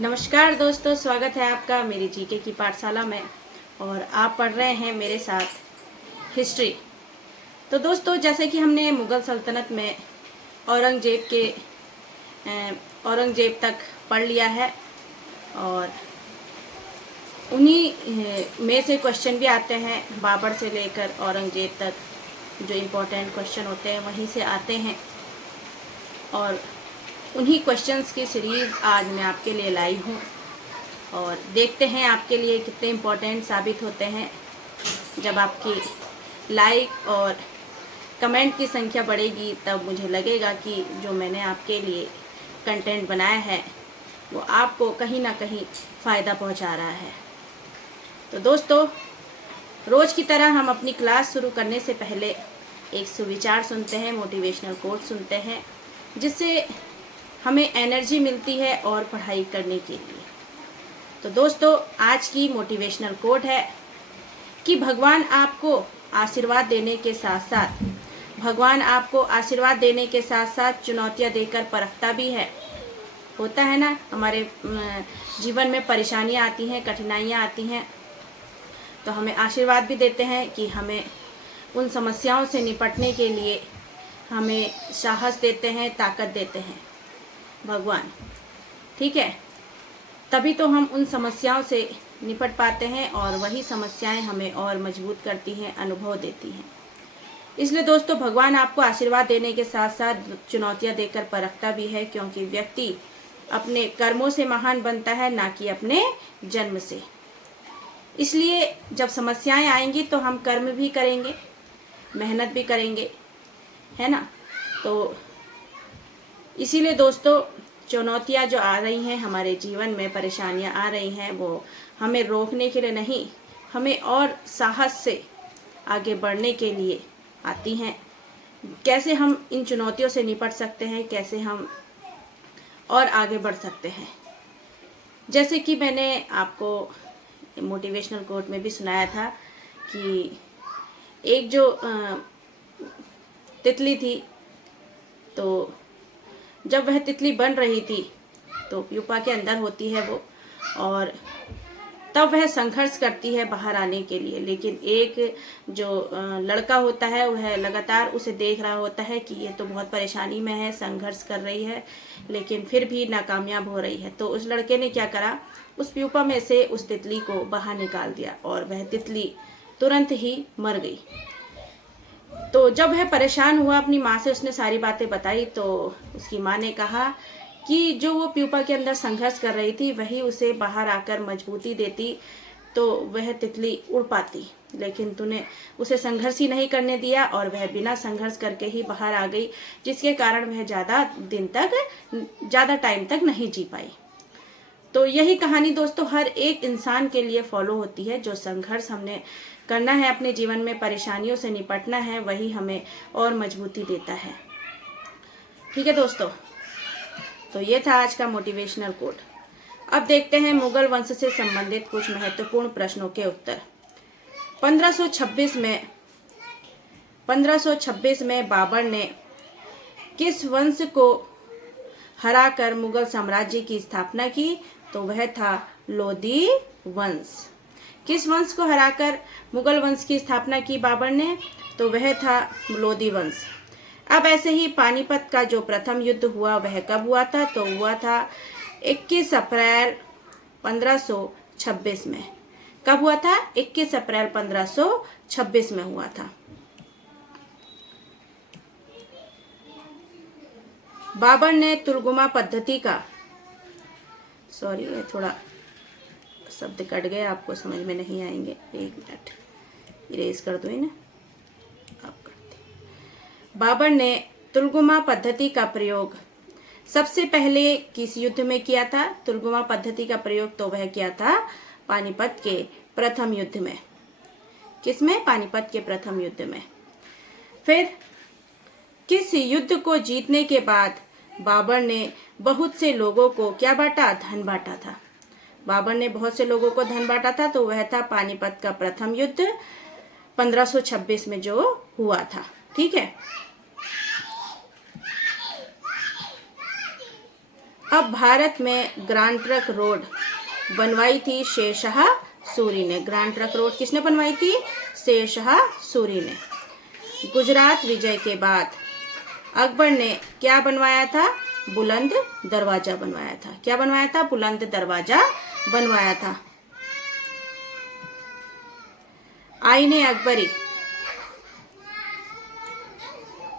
नमस्कार दोस्तों, स्वागत है आपका मेरी जीके की पाठशाला में। और आप पढ़ रहे हैं मेरे साथ हिस्ट्री। तो दोस्तों, जैसे कि हमने मुग़ल सल्तनत में औरंगजेब तक पढ़ लिया है और उन्हीं में से क्वेश्चन भी आते हैं। बाबर से लेकर औरंगजेब तक जो इम्पोर्टेंट क्वेश्चन होते हैं वहीं से आते हैं और उन्हीं क्वेश्चंस की सीरीज़ आज मैं आपके लिए लाई हूँ और देखते हैं आपके लिए कितने इम्पोर्टेंट साबित होते हैं। जब आपकी लाइक और कमेंट की संख्या बढ़ेगी तब मुझे लगेगा कि जो मैंने आपके लिए कंटेंट बनाया है वो आपको कहीं ना कहीं फ़ायदा पहुंचा रहा है। तो दोस्तों, रोज़ की तरह हम अपनी क्लास शुरू करने से पहले एक सुविचार सुनते हैं, मोटिवेशनल कोट सुनते हैं, जिससे हमें एनर्जी मिलती है और पढ़ाई करने के लिए। तो दोस्तों, आज की मोटिवेशनल कोट है कि भगवान आपको आशीर्वाद देने के साथ चुनौतियां देकर परखता भी है। होता है ना, हमारे जीवन में परेशानियां आती हैं, कठिनाइयां आती हैं, तो हमें आशीर्वाद भी देते हैं कि हमें उन समस्याओं से निपटने के लिए हमें साहस देते हैं, ताकत देते हैं भगवान। ठीक है, तभी तो हम उन समस्याओं से निपट पाते हैं और वही समस्याएं हमें और मजबूत करती हैं, अनुभव देती हैं। इसलिए दोस्तों, भगवान आपको आशीर्वाद देने के साथ साथ चुनौतियां देकर परखता भी है, क्योंकि व्यक्ति अपने कर्मों से महान बनता है, ना कि अपने जन्म से। इसलिए जब समस्याएं आएंगी तो हम कर्म भी करेंगे, मेहनत भी करेंगे, है ना। तो इसीलिए दोस्तों, चुनौतियां जो आ रही हैं हमारे जीवन में, परेशानियां आ रही हैं, वो हमें रोकने के लिए नहीं, हमें और साहस से आगे बढ़ने के लिए आती हैं। कैसे हम इन चुनौतियों से निपट सकते हैं, कैसे हम और आगे बढ़ सकते हैं। जैसे कि मैंने आपको मोटिवेशनल कोट में भी सुनाया था कि एक जो तितली थी, तो जब वह तितली बन रही थी तो प्यूपा के अंदर होती है वो, और तब वह संघर्ष करती है बाहर आने के लिए। लेकिन एक जो लड़का होता है वह लगातार उसे देख रहा होता है कि ये तो बहुत परेशानी में है, संघर्ष कर रही है, लेकिन फिर भी नाकामयाब हो रही है। तो उस लड़के ने क्या करा, उस प्यूपा में से उस तितली को बाहर निकाल दिया और वह तितली तुरंत ही मर गई। तो जब वह परेशान हुआ, अपनी माँ से उसने सारी बातें बताई, तो उसकी माँ ने कहा कि जो वो प्यूपा के अंदर संघर्ष कर रही थी वही उसे बाहर आकर मजबूती देती तो वह तितली उड़ पाती, लेकिन तूने उसे संघर्ष ही नहीं करने दिया और वह बिना संघर्ष करके ही बाहर आ गई, जिसके कारण वह ज़्यादा टाइम तक नहीं जी पाई। तो यही कहानी दोस्तों हर एक इंसान के लिए फॉलो होती है। जो संघर्ष हमने करना है अपने जीवन में, परेशानियों से निपटना है, वही हमें और मजबूती देता है। ठीक है दोस्तों, तो ये था आज का मोटिवेशनल कोट। अब देखते हैं मुगल वंश से संबंधित कुछ महत्वपूर्ण प्रश्नों के उत्तर। 1526 में बाबर ने किस वंश को हराकर मुगल साम्राज्य की स्थापना की? तो वह था लोदी वंश। किस वंश को हराकर मुगल वंश की स्थापना की बाबर ने? तो वह था लोदी वंश। अब ऐसे ही पानीपत का जो प्रथम युद्ध हुआ वह कब हुआ था? तो हुआ था 21 अप्रैल 1526 में। कब हुआ था? 21 अप्रैल 1526 में हुआ था। बाबर ने तुलगुमा पद्धति का, सॉरी थोड़ा शब्द कट गए, आपको समझ में नहीं आएंगे, एक मिनट इरेज कर दो इन्हें। बाबर ने तुलगुमा पद्धति का प्रयोग सबसे पहले किस युद्ध में किया था? तुलगुमा पद्धति का प्रयोग तो वह किया था पानीपत के प्रथम युद्ध में। किसमें? पानीपत के प्रथम युद्ध में। फिर किस युद्ध को जीतने के बाद बाबर ने बहुत से लोगों को क्या बांटा? धन बांटा था। बाबर ने बहुत से लोगों को धन बांटा था, तो वह था पानीपत का प्रथम युद्ध 1526 में जो हुआ था। ठीक है, अब भारत में ग्रैंड ट्रंक रोड बनवाई थी शेरशाह सूरी ने। ग्रैंड ट्रंक रोड किसने बनवाई थी? शेरशाह सूरी ने। गुजरात विजय के बाद अकबर ने क्या बनवाया था? बुलंद दरवाजा बनवाया था। क्या बनवाया था? बुलंद दरवाजा बनवाया था। आईने अकबरी,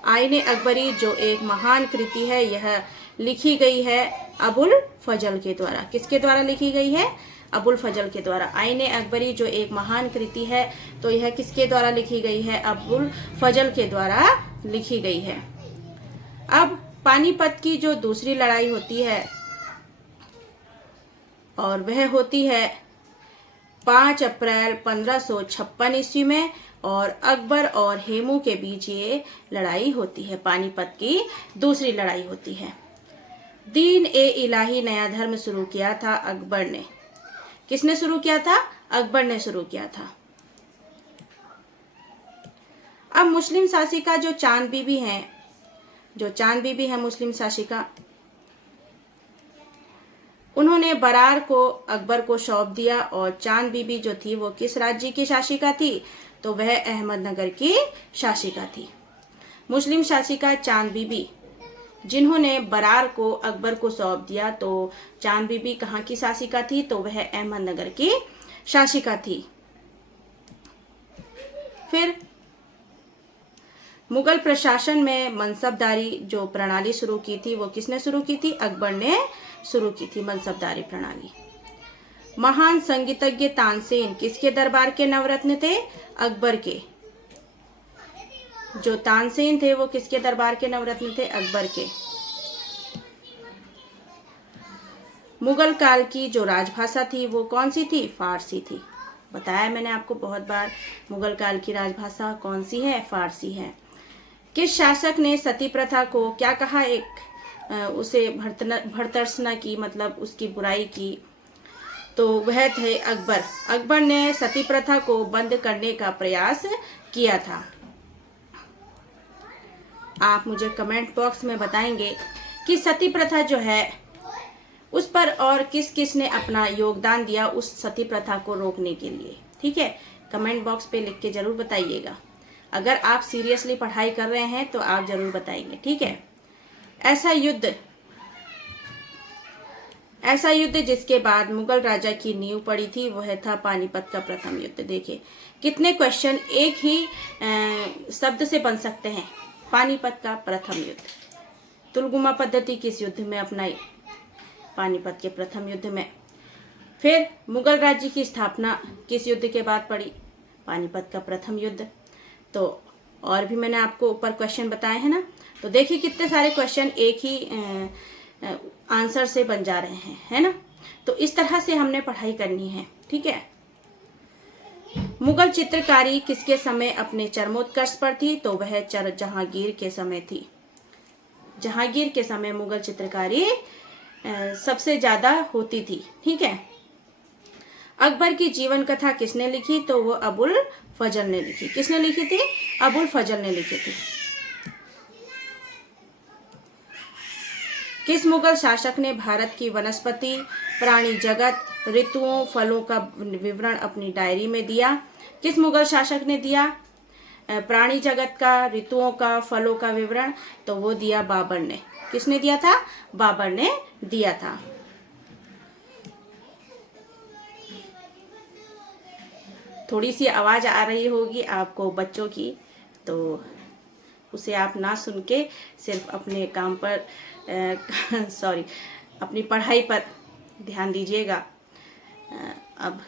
आईने अकबरी जो एक महान कृति है, यह लिखी गई है अबुल फजल के द्वारा। किसके द्वारा लिखी गई है? अबुल फजल के द्वारा। आईने अकबरी जो एक महान कृति है, तो यह किसके द्वारा लिखी गई है? अबुल फजल के द्वारा लिखी गई है। अब पानीपत की जो दूसरी लड़ाई होती है, और वह होती है 5 अप्रैल 1556 ईस्वी में, और अकबर और हेमू के बीच ये लड़ाई होती है। पानीपत की दूसरी लड़ाई होती है। दीन ए इलाही नया धर्म शुरू किया था अकबर ने। किसने शुरू किया था? अकबर ने शुरू किया था। अब मुस्लिम शासिका जो चांद बीबी हैं, जो चांद बीबी है मुस्लिम शासिका, उन्होंने बरार को अकबर को सौंप दिया। और चांद बीबी जो थी वो किस राज्य की शासिका थी? तो वह अहमदनगर की शासिका थी। मुस्लिम शासिका चांद बीबी जिन्होंने बरार को अकबर को सौंप दिया, तो चांद बीबी कहाँ की शासिका थी? तो वह अहमदनगर की शासिका थी। फिर मुगल प्रशासन में मनसबदारी जो प्रणाली शुरू की थी, वो किसने शुरू की थी? अकबर ने शुरू की थी मनसबदारी प्रणाली। महान संगीतज्ञ तानसेन किसके दरबार के नवरत्न थे? अकबर के। जो तानसेन थे वो किसके दरबार के नवरत्न थे? अकबर के। मुगल काल की जो राजभाषा थी वो कौन सी थी? फारसी थी। बताया मैंने आपको बहुत बार, मुगल काल की राजभाषा कौन सी है? फारसी है। किस शासक ने सती प्रथा को क्या कहा? उसे भर्त्सना की, मतलब उसकी बुराई की, तो वह थे अकबर। अकबर ने सती प्रथा को बंद करने का प्रयास किया था। आप मुझे कमेंट बॉक्स में बताएंगे कि सती प्रथा जो है उस पर और किस किस ने अपना योगदान दिया उस सती प्रथा को रोकने के लिए। ठीक है, कमेंट बॉक्स पे लिख के जरूर बताइएगा। अगर आप सीरियसली पढ़ाई कर रहे हैं तो आप जरूर बताएंगे। ठीक है। ऐसा युद्ध जिसके बाद मुगल राजा की नींव पड़ी थी, वह था पानीपत का प्रथम युद्ध। देखिए कितने क्वेश्चन एक ही शब्द से बन सकते हैं। पानीपत का प्रथम युद्ध। तुलगुमा पद्धति किस युद्ध में अपनाई? पानीपत के प्रथम युद्ध में। फिर मुगल राज्य की स्थापना किस युद्ध के बाद पड़ी? पानीपत का प्रथम युद्ध। तो और भी मैंने आपको ऊपर क्वेश्चन बताए हैं ना, तो देखिए कितने सारे क्वेश्चन एक ही आंसर से बन जा रहे हैं, है ना। तो इस तरह से हमने पढ़ाई करनी है। ठीक है। मुगल चित्रकारी किसके समय अपने चरमोत्कर्ष पर थी? तो वह जहांगीर के समय थी। जहांगीर के समय मुगल चित्रकारी सबसे ज्यादा होती थी। ठीक है। अकबर की जीवन कथा किसने लिखी? तो वो अबुल फजल ने लिखी। किसने लिखी थी? अबुल फजल ने लिखी थी। किस मुगल शासक ने भारत की वनस्पति, प्राणी जगत, ऋतुओं, फलों का विवरण अपनी डायरी में दिया? किस मुगल शासक ने दिया प्राणी जगत का, ऋतुओं का, फलों का विवरण? तो वो दिया बाबर ने। किसने दिया था? बाबर ने दिया था। थोड़ी सी आवाज आ रही होगी आपको बच्चों की, तो उसे आप ना सुन के सिर्फ अपने काम पर अपनी पढ़ाई पर ध्यान दीजिएगा। अब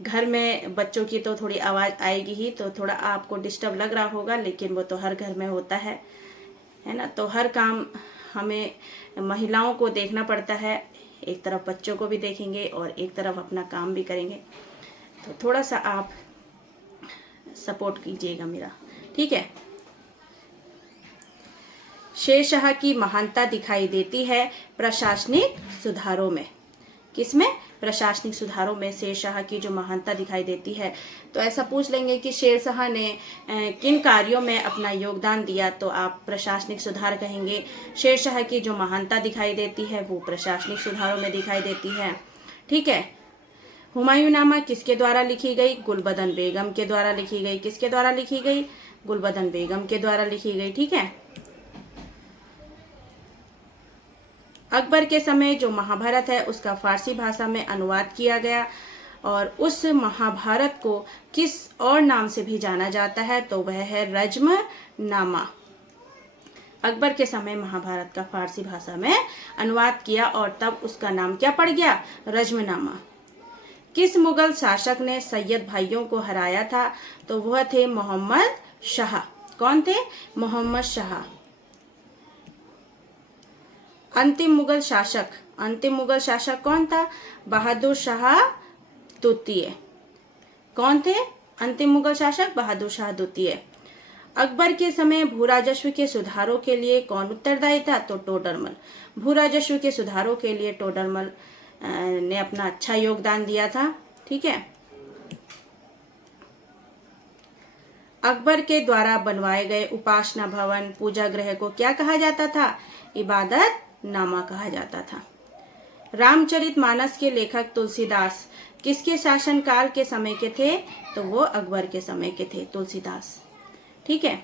घर में बच्चों की तो थोड़ी आवाज़ आएगी ही, तो थोड़ा आपको डिस्टर्ब लग रहा होगा, लेकिन वो तो हर घर में होता है ना। तो हर काम हमें महिलाओं को देखना पड़ता है। एक तरफ बच्चों को भी देखेंगे और एक तरफ अपना काम भी करेंगे, तो थोड़ा सा आप सपोर्ट कीजिएगा मेरा। ठीक है। शेरशाह की महानता दिखाई देती है प्रशासनिक सुधारों में। किसमें? प्रशासनिक सुधारों में शेरशाह की जो महानता दिखाई देती है। तो ऐसा पूछ लेंगे कि शेरशाह ने किन कार्यों में अपना योगदान दिया, तो आप प्रशासनिक सुधार कहेंगे। शेरशाह की जो महानता दिखाई देती है वो प्रशासनिक सुधारों में दिखाई देती है। ठीक है। हुमायूंनामा किसके द्वारा लिखी गई? गुलबदन बेगम के द्वारा लिखी गई। किसके द्वारा लिखी गई? गुलबदन बेगम के द्वारा लिखी गई। ठीक है। अकबर के समय जो महाभारत है उसका फारसी भाषा में अनुवाद किया गया और उस महाभारत को किस और नाम से भी जाना जाता है, तो वह है रज्मनामा। अकबर के समय महाभारत का फारसी भाषा में अनुवाद किया और तब उसका नाम क्या पड़ गया? रज्मनामा। किस मुगल शासक ने सैयद भाइयों को हराया था? तो वह थे मोहम्मद शाह। कौन थे? मोहम्मद शाह। अंतिम मुगल शासक कौन था? बहादुर शाह द्वितीय। कौन थे अंतिम मुगल शासक? बहादुर शाह द्वितीय। अकबर के समय भू राजस्व के सुधारों के लिए कौन उत्तरदायी था? तो टोडरमल। भू राजस्व के सुधारों के लिए टोडरमल ने अपना अच्छा योगदान दिया था। ठीक है। अकबर के द्वारा बनवाए गए उपासना भवन, पूजा गृह को क्या कहा जाता था? इबादत नामा कहा जाता था। रामचरितमानस के लेखक तुलसीदास किसके शासनकाल के समय के थे? तो वो अकबर के समय के थे, तुलसीदास। ठीक है।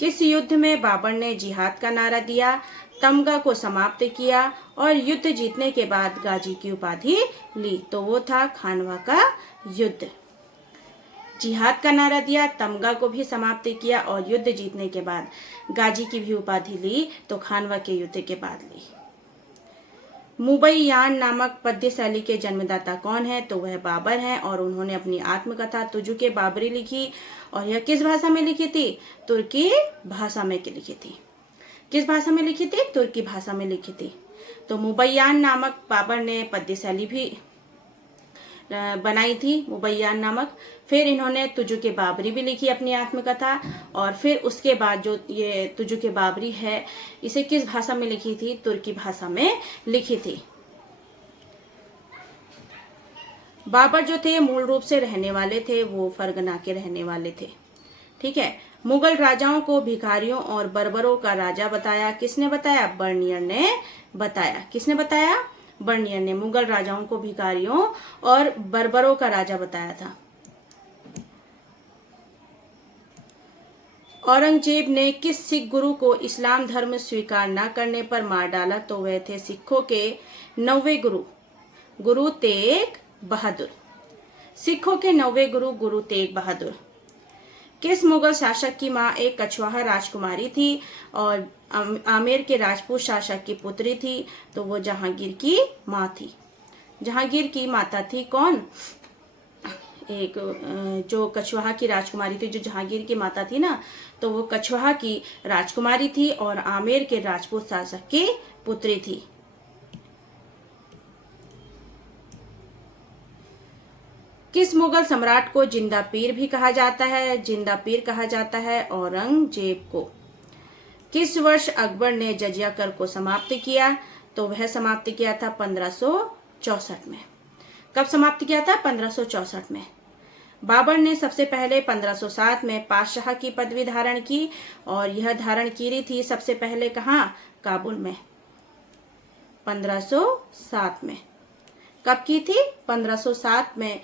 किस युद्ध में बाबर ने जिहाद का नारा दिया, तमगा को समाप्त किया और युद्ध जीतने के बाद गाजी की उपाधि ली? तो वो था खानवा का युद्ध। जिहाद का नारा दिया, तमगा को भी समाप्त किया और युद्ध जीतने के बाद गाजी की भी उपाधि ली, तो खानवा के युद्ध के बाद ली। मुबैयान नामक पद्य शैली के जन्मदाता कौन है? तो वह बाबर हैं और उन्होंने अपनी आत्मकथा तुजुके बाबरी लिखी और यह किस भाषा में लिखी थी? तुर्की भाषा में लिखी थी। किस भाषा में लिखी थी? तुर्की भाषा में लिखी थी। तो मुबैयान नामक बाबर ने पद्य शैली भी बनाई थी, मुबैयान नामक। फिर इन्होंने तुजुके बाबरी भी लिखी अपनी आत्मकथा और फिर उसके बाद जो ये तुजुके बाबरी है इसे किस भाषा में लिखी थी? तुर्की भाषा में लिखी थी। बाबर जो थे मूल रूप से रहने वाले थे वो फरगना के रहने वाले थे। ठीक है। मुगल राजाओं को भिखारियों और बर्बरों का राजा बताया। किसने बताया? बर्नियर ने बताया। किसने बताया? बर्नियर ने मुगल राजाओं को भिखारियों और बर्बरों का राजा बताया था। औरंगजेब ने किस सिख गुरु को इस्लाम धर्म स्वीकार न करने पर मार डाला? तो वह थे सिखों के 9वें गुरु, गुरु तेग बहादुर। सिखों के 9वें गुरु, गुरु तेग बहादुर। किस मुगल शासक की मां एक कछवाहा राजकुमारी थी और आमेर के राजपूत शासक की पुत्री थी? तो वो जहांगीर की मां थी। जहांगीर की माता थी कौन? एक जो कछवाहा की राजकुमारी थी, जो जहांगीर की माता थी ना, तो वो कछवाहा की राजकुमारी थी और आमेर के राजपूत शासक की पुत्री थी। किस मुगल सम्राट को जिंदा पीर भी कहा जाता है? जिंदा पीर कहा जाता है औरंगजेब को। किस वर्ष अकबर ने जजिया कर को समाप्त किया? तो वह समाप्त किया था 1564 में। कब समाप्त किया था? 1564 में। बाबर ने सबसे पहले 1507 में पातशाह की पदवी धारण की और यह धारण की थी सबसे पहले कहाँ? काबुल में। 1507 में। कब की थी? 1507 में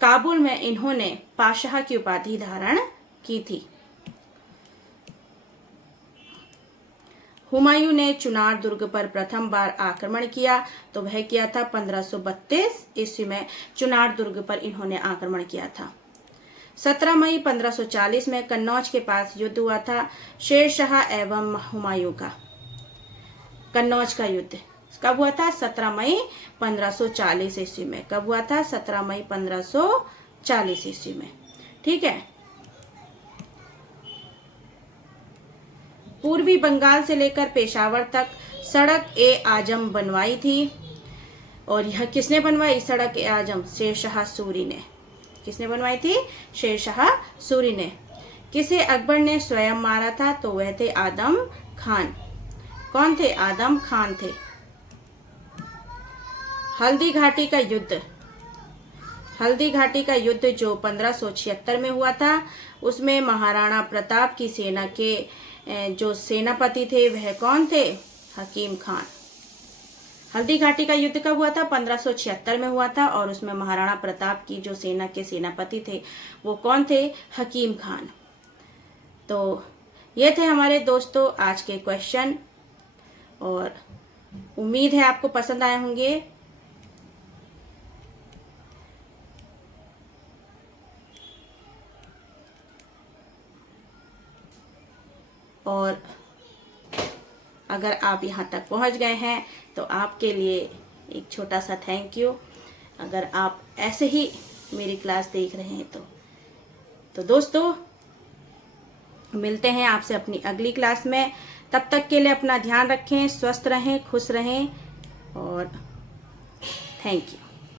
काबुल में इन्होंने पातशाह की उपाधि धारण की थी। हुमायूं ने चुनार दुर्ग पर प्रथम बार आक्रमण किया, तो वह किया था 1532 ईस्वी में। चुनार दुर्ग पर इन्होंने आक्रमण किया था। 17 मई 1540 में कन्नौज के पास युद्ध हुआ था शेरशाह एवं हुमायूं का। कन्नौज का युद्ध कब हुआ था? 17 मई 1540 ईस्वी में। कब हुआ था? 17 मई 1540 ईस्वी में। ठीक है। पूर्वी बंगाल से लेकर पेशावर तक सड़क ए आजम बनवाई थी और यह किसने बनवाई? सड़क ए आजम शेरशाह सूरी ने। किसने बनवाई थी? शेरशाह सूरी ने। किसे अकबर ने स्वयं मारा था? तो वह थे आदम खान कौन थे? आदम खान थे। हल्दी घाटी का युद्ध, हल्दी घाटी का युद्ध जो 1576 में हुआ था, उसमें महाराणा प्रताप की सेना के जो सेनापति थे वह कौन थे? हकीम खान। हल्दी घाटी का युद्ध कब हुआ था? 1576 में हुआ था, और उसमें महाराणा प्रताप की जो सेना के सेनापति थे वो कौन थे? हकीम खान। तो ये थे हमारे दोस्तों आज के क्वेश्चन, और उम्मीद है आपको पसंद आए होंगे। और अगर आप यहाँ तक पहुँच गए हैं तो आपके लिए एक छोटा सा थैंक यू। अगर आप ऐसे ही मेरी क्लास देख रहे हैं तो दोस्तों मिलते हैं आपसे अपनी अगली क्लास में। तब तक के लिए अपना ध्यान रखें, स्वस्थ रहें, खुश रहें, और थैंक यू।